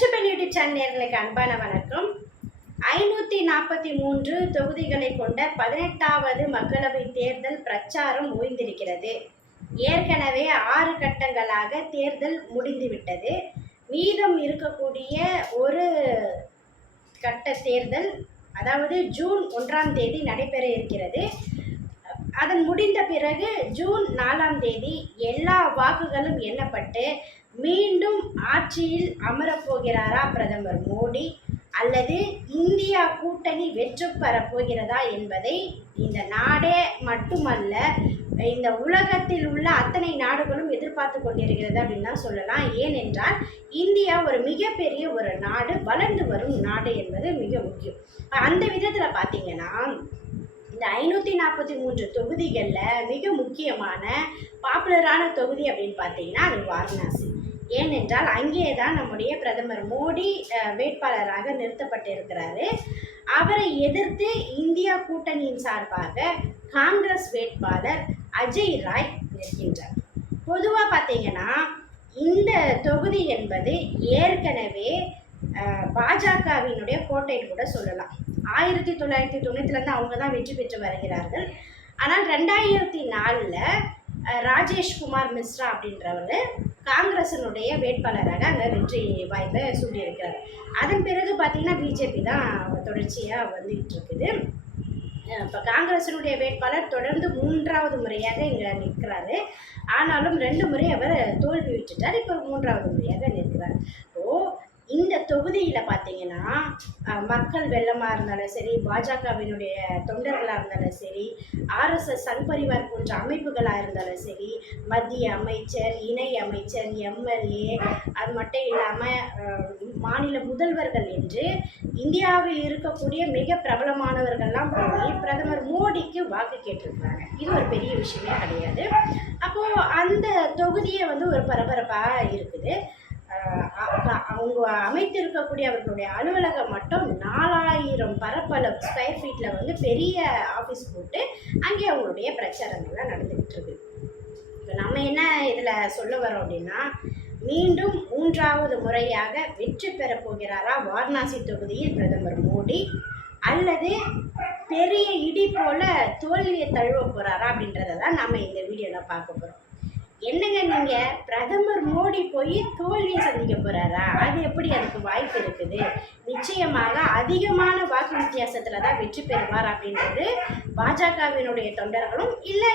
வெற்றிப்பெண் YouTube channel நேயர்களுக்கு அன்பான வணக்கம். 543 தொகுதிகளை கொண்ட 18வது மக்களவை தேர்தல் பிரச்சாரம் ஓய்ந்திருக்கிறது. ஏற்கனவே 6 கட்டங்களாக தேர்தல் முடிந்துவிட்டது. மீதம் இருக்கக்கூடிய ஒரு கட்ட தேர்தல் அதாவது ஜூன் 1ஆம் தேதி நடைபெற இருக்கிறது. அதன் முடிந்த பிறகு ஜூன் 4ஆம் தேதி எல்லா வாக்குகளும் எண்ணப்பட்டு மீண்டும் ஆட்சியில் அமரப்போகிறாரா பிரதமர் மோடி அல்லது இந்தியா கூட்டணி வெற்றி பெறப்போகிறதா என்பதை இந்த நாடே மட்டுமல்ல, இந்த உலகத்தில் உள்ள அத்தனை நாடுகளும் எதிர்பார்த்து கொண்டிருக்கிறது அப்படின்னு தான் சொல்லலாம். ஏனென்றால் இந்தியா ஒரு மிகப்பெரிய ஒரு நாடு, வளர்ந்து வரும் நாடு என்பது மிக முக்கியம். அந்த விதத்தில் பார்த்தீங்கன்னா இந்த 543 தொகுதிகளில் மிக முக்கியமான பாப்புலரான தொகுதி அப்படின்னு பார்த்தீங்கன்னா அது வாரணாசி. ஏனென்றால் அங்கே தான் நம்முடைய பிரதமர் மோடி வேட்பாளராக நிறுத்தப்பட்டிருக்கிறாரு. அவரை எதிர்த்து இந்தியா கூட்டணியின் சார்பாக காங்கிரஸ் வேட்பாளர் அஜய் ராய் நிற்கின்றார். பொதுவாக பார்த்தீங்கன்னா இந்த தொகுதி என்பது ஏற்கனவே பாஜகவினுடைய கோட்டைன்னு கூட சொல்லலாம். 1990 அவங்க தான் வெற்றி பெற்று வருகிறார்கள். ஆனால் 2004 ராஜேஷ்குமார் மிஸ்ரா அப்படின்றவர் காங்கிரஸினுடைய வேட்பாளராக அங்கே வெற்றி வாய்ப்பை சூட்டியிருக்கிறார். அதன் பிறகு பார்த்திங்கன்னா பிஜேபி தான் தொடர்ச்சியாக வந்துகிட்டு இருக்குது. இப்போ காங்கிரஸினுடைய வேட்பாளர் தொடர்ந்து 3வது முறையாக இங்கே நிற்கிறாரு. ஆனாலும் 2 முறை அவர் தோல்வி விட்டுட்டார். இப்போ 3வது முறையாக நிற்கிறார். இந்த தொகுதியில் பார்த்தீங்கன்னா மக்கள் வெள்ளமாக இருந்தாலும் சரி, பாஜகவினுடைய தொண்டர்களாக இருந்தாலும் சரி, ஆர்எஸ்எஸ் சங் பரிவார் போன்ற அமைப்புகளாக இருந்தாலும் சரி, மத்திய அமைச்சர், இணை அமைச்சர், எம்எல்ஏ, அது மட்டும் இல்லாமல் மாநில முதல்வர்கள் என்று இந்தியாவில் இருக்கக்கூடிய மிக பிரபலமானவர்கள்லாம் போய் பிரதமர் மோடிக்கு வாக்கு கேட்டிருக்கிறாங்க. இது ஒரு பெரிய விஷயமே கிடையாது. அப்போது அந்த தொகுதியே ஒரு பரபரப்பாக இருக்குது. அவங்க அமைத்திருக்கக்கூடிய அவர்களுடைய அலுவலகம் மட்டும் 4000 பரப்பளவு ஸ்கொயர் ஃபீட்டில் பெரிய ஆஃபீஸ் போட்டு அங்கே அவங்களுடைய பிரச்சாரங்கள்லாம் நடந்துகிட்டு இருக்கு. இப்போ நம்ம என்ன இதில் சொல்ல வரோம் அப்படின்னா, மீண்டும் 3வது முறையாக வெற்றி பெற போகிறாரா வாரணாசி தொகுதியில் பிரதமர் மோடி அல்லது பெரிய இடி போல தோல்வியை தழுவ போகிறாரா அப்படின்றத தான் நம்ம இந்த வீடியோவில் பார்க்க போகிறோம். என்னங்க நீங்கள் பிரதமர் மோடி போய் தோல்வியை சந்திக்க போகிறாரா? அது எப்படி அதுக்கு வாய்ப்பு இருக்குது? நிச்சயமாக அதிகமான வாக்கு வித்தியாசத்தில் தான் வெற்றி பெறுவார் அப்படின்றது பாஜகவினுடைய தொண்டர்களும் இல்லை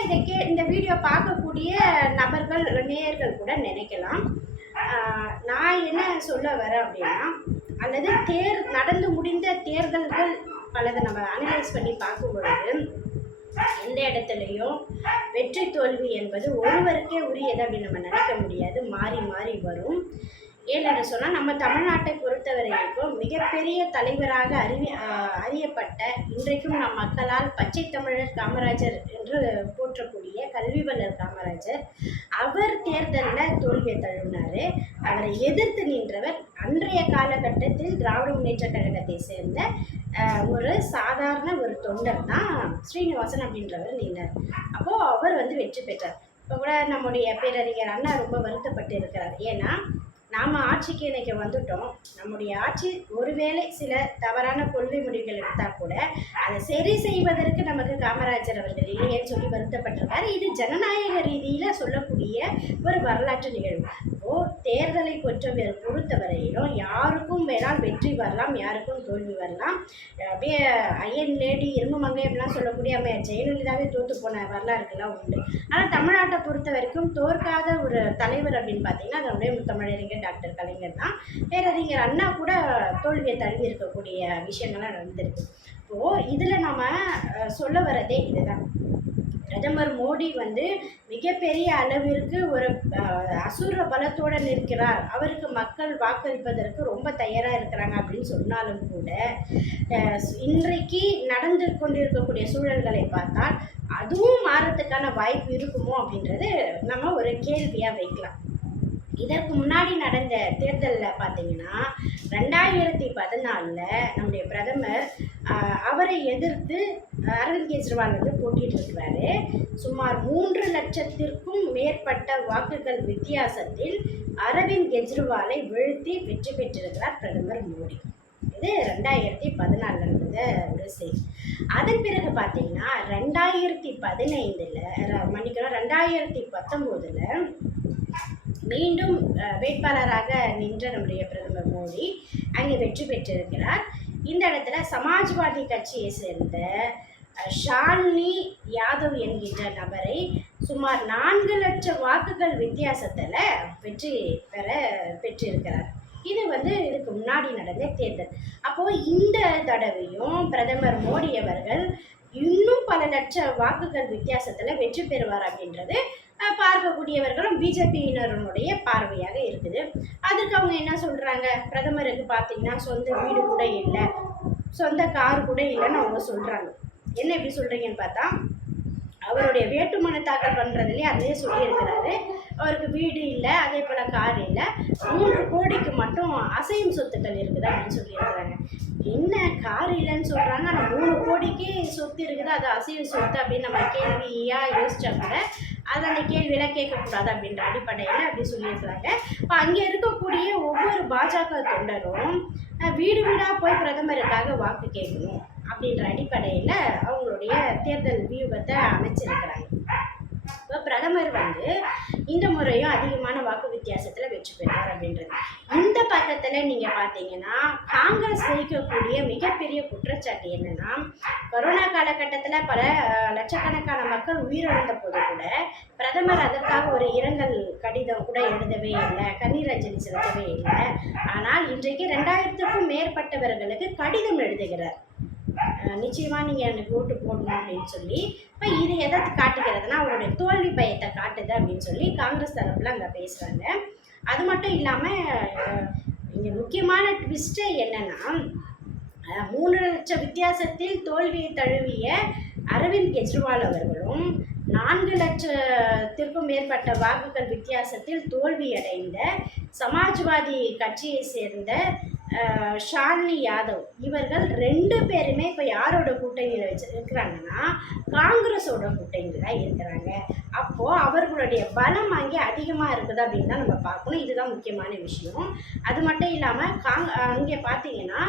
இந்த வீடியோ பார்க்கக்கூடிய நபர்கள் நேயர்கள் கூட நினைக்கலாம். நான் என்ன சொல்ல வரேன் அப்படின்னா, அல்லது நடந்து முடிந்த தேர்தல்கள் பலதை நம்ம அனலைஸ் பண்ணி பார்க்கும் பொழுது எந்த இடத்துலையும் வெற்றி தோல்வி என்பது ஒருவருக்கே உரியது அப்படின்னு நம்ம நினைக்க முடியாது. மாறி மாறி வரும். ஏன்னு சொன்னால் நம்ம தமிழ்நாட்டை பொறுத்தவரைக்கும் மிகப்பெரிய தலைவராக அறியப்பட்ட, இன்றைக்கும் நம் மக்களால் பச்சை தமிழர் காமராஜர் என்று போற்றக்கூடிய கல்வி வல்லர் காமராஜர், அவர் தேர்தலில் தோல்வியை தழுவினார். அவரை எதிர்த்து நின்றவர் அன்றைய காலகட்டத்தில் திராவிட முன்னேற்ற கழகத்தை சேர்ந்த ஒரு சாதாரண ஒரு தொண்டர் தான் ஸ்ரீனிவாசன் அப்படின்றவர் நின்றார். அப்போது அவர் வெற்றி பெற்றார். இப்போ கூட நம்முடைய பேரறிஞர் அண்ணா ரொம்ப வருத்தப்பட்டு இருக்கிறார். ஏன்னா நாம் ஆட்சிக்கு இன்றைக்கி வந்துட்டோம். நம்முடைய ஆட்சி ஒருவேளை சில தவறான கொள்கை முடிவுகள் எடுத்தால் கூட அதை சரி செய்வதற்கு நமக்கு காமராஜர் அவர்கள் இல்லையேன்னு சொல்லி வருத்தப்பட்டிருக்காரு. இது ஜனநாயக ரீதியில் சொல்லக்கூடிய ஒரு வரலாற்று நிகழ்வு. தேர்தலை பொறுத்தவரையிலும் யாருக்கும் வேணால் வெற்றி வரலாம், யாருக்கும் தோல்வி வரலாம். அப்படியே ஐயன் லேடி இரும்பு மங்கை அப்படிலாம் சொல்லக்கூடிய அம்மையார் ஜெயலலிதாவே தோற்று போன வரலாறுகள்லாம் உண்டு. ஆனால் தமிழ்நாட்டை பொறுத்த வரைக்கும் தோற்காத ஒரு தலைவர் அப்படின்னு பார்த்தீங்கன்னா அதனுடைய முத்தமிழறிஞர் டாக்டர் கலைஞர் தான். பேரறிஞர் அண்ணா கூட தோல்வியை தழுவி இருக்கக்கூடிய விஷயங்கள்லாம் நடந்திருக்கு. இப்போது இதில் நம்ம சொல்ல வரதே இதுதான். பிரதமர் மோடி மிகப்பெரிய அளவிற்கு ஒரு அசுர பலத்தோடு நிற்கிறார். அவருக்கு மக்கள் வாக்களிப்பதற்கு ரொம்ப தயாராக இருக்கிறாங்க அப்படின்னு சொன்னாலும் கூட இன்றைக்கு நடந்து கொண்டிருக்கக்கூடிய சூழல்களை பார்த்தால் அதுவும் மாறத்துக்கான வாய்ப்பு இருக்குமோ அப்படின்றது நம்ம ஒரு கேள்வியாக வைக்கலாம். இதற்கு முன்னாடி நடந்த தேர்தலில் பார்த்தீங்கன்னா 2014 நம்முடைய பிரதமர் அவரை எதிர்த்து அரவிந்த் கெஜ்ரிவால் வந்து போட்டிட்டு இருக்கிறாரு. சுமார் 3,00,000த்திற்கும் மேற்பட்ட வாக்குகள் வித்தியாசத்தில் அரவிந்த் கெஜ்ரிவாலை வீழ்த்தி வெற்றி பெற்றிருக்கிறார் பிரதமர் மோடி. இது 2014 நடந்த ஒரு செய்தி. அதன் பிறகு பார்த்தீங்கன்னா 2019 மீண்டும் வேட்பாளராக நின்ற நம்முடைய பிரதமர் மோடி அங்கே வெற்றி பெற்றிருக்கிறார். இந்த இடத்துல சமாஜ்வாதி கட்சியை சேர்ந்த ஷாலினி யாதவ் என்கின்ற நபரை சுமார் 4 லட்சம் வாக்குகள் வித்தியாசத்தில் வெற்றி பெற்றிருக்கிறார். இது வந்து இதுக்கு முன்னாடி நடந்த தேர்தல். அப்போது இந்த தடவையும் பிரதமர் மோடி அவர்கள் இன்னும் பல லட்ச வாக்குகள் வித்தியாசத்தில் வெற்றி பெறுவார் அப்படின்றது பார்க்கக்கூடியவர்களும் பிஜேபியினருடைய பார்வையாக இருக்குது. அதுக்கு அவங்க என்ன சொல்கிறாங்க, பிரதமருக்கு பார்த்தீங்கன்னா சொந்த வீடு கூட இல்லை, சொந்த கார் கூட இல்லைன்னு அவங்க சொல்கிறாங்க. என்ன எப்படி சொல்கிறீங்கன்னு பார்த்தா, அவருடைய வேட்புமனு தாக்கல் பண்ணுறதுலேயே அதே சொல்லியிருக்கிறாரு. அவருக்கு வீடு இல்லை, அதே போல் கார் இல்லை, 3 கோடிக்கு மட்டும் அசையும் சொத்துக்கள் இருக்குது அப்படின்னு சொல்லியிருக்கிறாங்க. என்ன கார் இல்லைன்னு சொல்கிறாங்க, ஆனால் 3 கோடிக்கு சொத்து இருக்குது, அது அசையும் சொத்து அப்படின்னு நம்ம கேள்வியாக யோசிச்சா கூட அதை அந்த கேள்வியெல்லாம் கேட்கக்கூடாது அப்படின்ற அடிப்படையில் அப்படி சொல்லியிருக்கிறாங்க. இப்போ அங்கே இருக்கக்கூடிய ஒவ்வொரு பாஜக தொண்டரும் வீடு வீடாக போய் பிரதமருக்காக வாக்கு கேட்கணும் அப்படின்ற அடிப்படையில் அவங்களுடைய தேர்தல் வியூகத்தை அமைச்சிருக்கிறாங்க. இப்போ பிரதமர் வந்து இந்த முறையும் அதிகமான வாக்கு வித்தியாசத்தில் வெற்றி பெறுவார் அப்படின்றது. இந்த பக்கத்தில் நீங்கள் பார்த்தீங்கன்னா காங்கிரஸ் வைக்கக்கூடிய மிகப்பெரிய குற்றச்சாட்டு என்னென்னா, கொரோனா காலகட்டத்தில் பல லட்சக்கணக்கான மக்கள் உயிரிழந்த போது கூட பிரதமர் அதற்காக ஒரு இரங்கல் கடிதம் கூட எழுதவே இல்லை, கண்ணீர் அஞ்சலி செலுத்தவே இல்லை. ஆனால் இன்றைக்கு 2000க்கும் மேற்பட்டவர்களுக்கு கடிதம் எழுதுகிறார், நிச்சயமாக நீங்கள் எனக்கு ஓட்டு போடணும் அப்படின்னு சொல்லி. இப்போ இது எதை காட்டுகிறதுனா அவருடைய தோல்வி பயத்தை காட்டுது அப்படின்னு சொல்லி காங்கிரஸ் தரப்பில் அங்கே பேசுகிறாங்க. அது மட்டும் இல்லாமல் இங்கே முக்கியமான ட்விஸ்ட்டே என்னென்னா, 3 லட்சம் வித்தியாசத்தில் தோல்வியை தழுவிய அரவிந்த் கெஜ்ரிவால் அவர்களும் 4 லட்சத்திற்கும் மேற்பட்ட வாக்குகள் வித்தியாசத்தில் தோல்வியடைந்த சமாஜ்வாதி கட்சியை சேர்ந்த ஷாலினி யாதவ் இவர்கள் 2 பேருமே இப்போ யாரோட கூட்டணியில் இருக்கிறாங்கன்னா காங்கிரஸோட கூட்டணியில் தான் இருக்கிறாங்க. அப்போது அவர்களுடைய பலம் அங்கே அதிகமாக இருக்குது அப்படின்னு தான் நம்ம பார்க்கணும். இதுதான் முக்கியமான விஷயம். அது மட்டும் இல்லாமல் அங்கே பார்த்தீங்கன்னா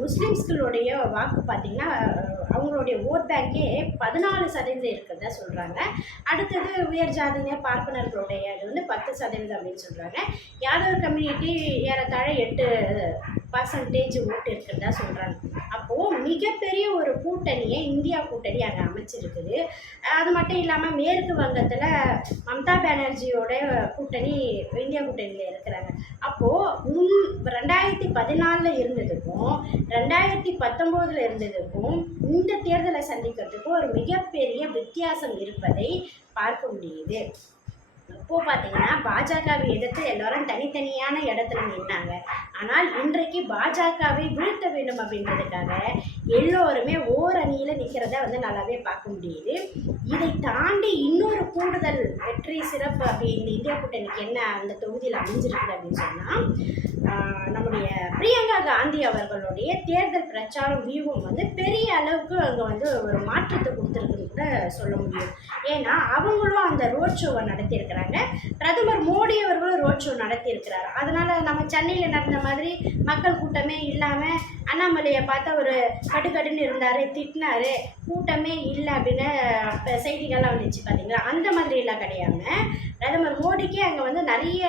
முஸ்லீம்ஸ்களுடைய வாக்கு பார்த்திங்கன்னா அவங்களுடைய ஓட் பேங்கே 14% இருக்கிறதா சொல்கிறாங்க. அடுத்தது உயர் ஜாதியினர் பார்ப்பனர்களுடைய அது வந்து 10% அப்படின்னு சொல்கிறாங்க. யாதவ் கம்யூனிட்டி ஏறத்தாழ 8% ஓட்டு இருக்கிறதா சொல்கிறாங்க. அப்போது மிகப்பெரிய ஒரு கூட்டணியை இந்தியா கூட்டணி அங்கே அமைச்சிருக்குது. அது மட்டும் இல்லாமல் மேற்கு வங்கத்தில் மம்தா பானர்ஜியோட கூட்டணி இந்தியா கூட்டணியில் இருக்கிறாங்க. அப்போது 2014 இருந்ததுக்கும் 2019 இருந்ததுக்கும் இந்த தேர்தலை சந்திக்கிறதுக்கும் ஒரு மிகப்பெரிய வித்தியாசம் இருப்பதை பார்க்க முடியுது. இப்போது பார்த்தீங்கன்னா பாஜகவை எதிர்த்து எல்லாரும் தனித்தனியான இடத்துல நின்னாங்க. ஆனால் இன்றைக்கு பாஜகவை வீழ்த்த வேண்டும் அப்படின்றதுக்காக எல்லோருமே ஓரணியில் நிற்கிறத வந்து நல்லாவே பார்க்க முடியுது. இதை தாண்டி இன்னொரு கூடுதல் வெற்றி சிறப்பு அப்படி இந்த இந்தியா கூட்டணிக்கு என்ன அந்த தொகுதியில் அமைஞ்சிருக்குது அப்படின்னு சொன்னால், நம்முடைய பிரியங்கா காந்தி அவர்களுடைய தேர்தல் பிரச்சாரம் வியூகம் வந்து பெரிய அளவுக்கு அங்கே வந்து ஒரு மாற்றத்தை கொடுத்துருக்குன்னு கூட சொல்ல முடியும். ஏன்னா அவங்களும் அந்த ரோட் ஷோவை நடத்தியிருக்கிறாங்க. பிரதமர் மோடி அவர்களும் ரோட் ஷோ நடத்தியிருக்கிறார். அதனால் நம்ம சென்னையில் நடந்த மாதிரி மக்கள் கூட்டமே இல்லாமல் அண்ணாமலையை பார்த்தா ஒரு கடுகடுன்னு இருந்தார், திட்டினார், கூட்டமே இல்லை அப்படின்னு செய்திகள்லாம் வந்துச்சு பார்த்தீங்களா. அந்த மாதிரிலாம் கிடையாமல் பிரதமர் மோடிக்கே அங்கே வந்து நிறைய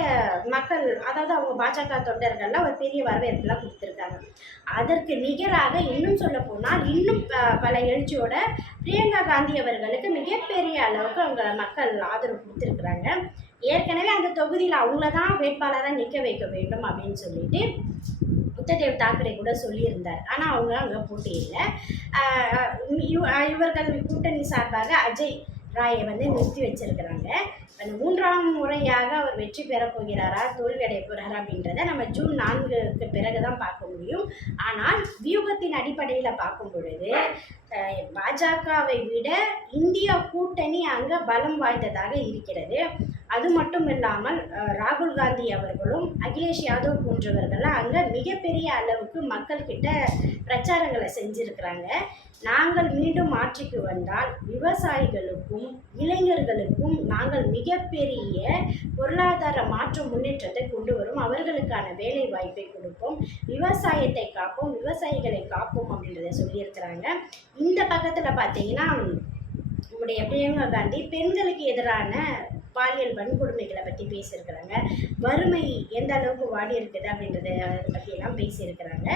மக்கள், அதாவது அவங்க பாஜக தொண்டர்கள்லாம் ஒரு பெரிய வரவேற்புலாம் கொடுத்துருக்காங்க. அதற்கு நிகராக இன்னும் சொல்ல போனால் இன்னும் பல எழுச்சியோட பிரியங்கா காந்தி அவர்களுக்கு மிகப்பெரிய அளவுக்கு அவங்க மக்கள் ஆதரவு கொடுத்துருக்குறாங்க. ஏற்கனவே அந்த தொகுதியில் அவங்கள தான் வேட்பாளராக நிற்க வைக்க வேண்டும் அப்படின்னு சொல்லிட்டு உத்தவ் தாக்கரே கூட சொல்லியிருந்தார். ஆனால் அவங்க அங்கே போட்டியில்லை. இவர்கள் கூட்டணி சார்பாக அஜய் ராயை வந்து நிறுத்தி வச்சிருக்கிறாங்க. அந்த 3ஆம் முறையாக அவர் வெற்றி பெறப் போகிறாரா, தோல்வி அடைய போகிறாரா அப்படின்றத நம்ம ஜூன் 4க்கு பிறகு தான் பார்க்க முடியும். ஆனால் வியூகத்தின் அடிப்படையில் பார்க்கும் பொழுது பாஜகவை விட இந்தியா கூட்டணி அங்கே பலம் வாய்ந்ததாக இருக்கிறது. அது மட்டும் இல்லாமல் ராகுல் காந்தி அவர்களும் அகிலேஷ் யாதவ் போன்றவர்கள்லாம் அங்கே மிகப்பெரிய அளவுக்கு மக்கள்கிட்ட பிரச்சாரங்களை செஞ்சுருக்கிறாங்க. நாங்கள் மீண்டும் ஆட்சிக்கு வந்தால் விவசாயிகளுக்கும் இளைஞர்களுக்கும் நாங்கள் மிகப்பெரிய பொருளாதார மாற்ற முன்னேற்றத்தை கொண்டு வரும், அவர்களுக்கான வேலை வாய்ப்பை கொடுப்போம், விவசாயத்தை காப்போம், விவசாயிகளை காப்போம் அப்படின்றத சொல்லியிருக்கிறாங்க. இந்த பக்கத்தில் பார்த்தீங்கன்னா நம்முடைய பிரியங்கா காந்தி பெண்களுக்கு எதிரான பாலியல் வன்கொடுமைகளை பற்றி பேசியிருக்கிறாங்க. வறுமை எந்த அளவுக்கு வாடி இருக்குது அப்படின்றத பற்றியெல்லாம் பேசியிருக்கிறாங்க.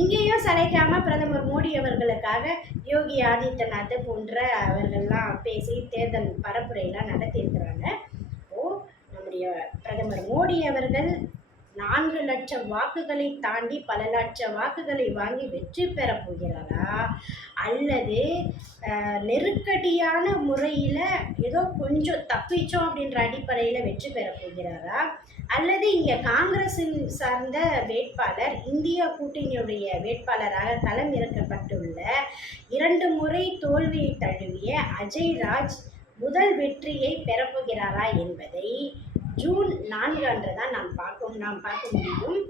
இங்கேயும் சளைக்காமல் பிரதமர் மோடி அவர்களுக்காக யோகி ஆதித்யநாத் போன்ற அவர்கள்லாம் பேசி தேர்தல் பரப்புரையெல்லாம் நடத்தியிருக்கிறாங்க. நம்முடைய பிரதமர் மோடி அவர்கள் 4 லட்சம் வாக்குகளை தாண்டி பல லட்சம் வாக்குகளை வாங்கி வெற்றி பெற போகிறாரா, அல்லது நெருக்கடியான முறையில் ஏதோ கொஞ்சம் தப்பிச்சோம் அப்படின்ற அடிப்படையில் வெற்றி பெற போகிறாரா, அல்லது இங்கே காங்கிரஸின் சார்ந்த வேட்பாளர் இந்தியா கூட்டணியுடைய வேட்பாளராக களம் இறக்கப்பட்டுள்ள 2 முறை தோல்வியை தழுவிய அஜய் ராஜ் முதல் வெற்றியை பெறப்போகிறாரா என்பதை ஜூன் 4 அன்று தான் நாம் பார்க்க முடியும்.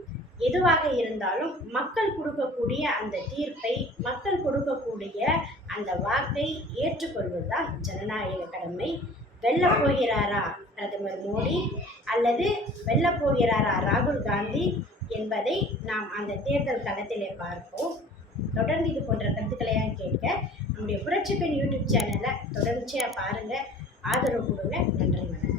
எதுவாக இருந்தாலும் மக்கள் கொடுக்கக்கூடிய அந்த தீர்ப்பை, மக்கள் கொடுக்கக்கூடிய அந்த வாக்கை ஏற்றுக்கொள்வதுதான் ஜனநாயக கடமை. வெல்லப் போகிறாரா பிரதமர் மோடி அல்லது வெல்லப் போகிறாரா ராகுல் காந்தி என்பதை நாம் அந்த தேர்தல் களத்திலே பார்ப்போம். தொடர்ந்து இது போன்ற கருத்துக்களையாக கேட்க நம்முடைய புரட்சி பெண் யூடியூப் சேனலை தொடர்ச்சியாக பாருங்கள், ஆதரவு கொடுங்க. நன்றி, வணக்கம்.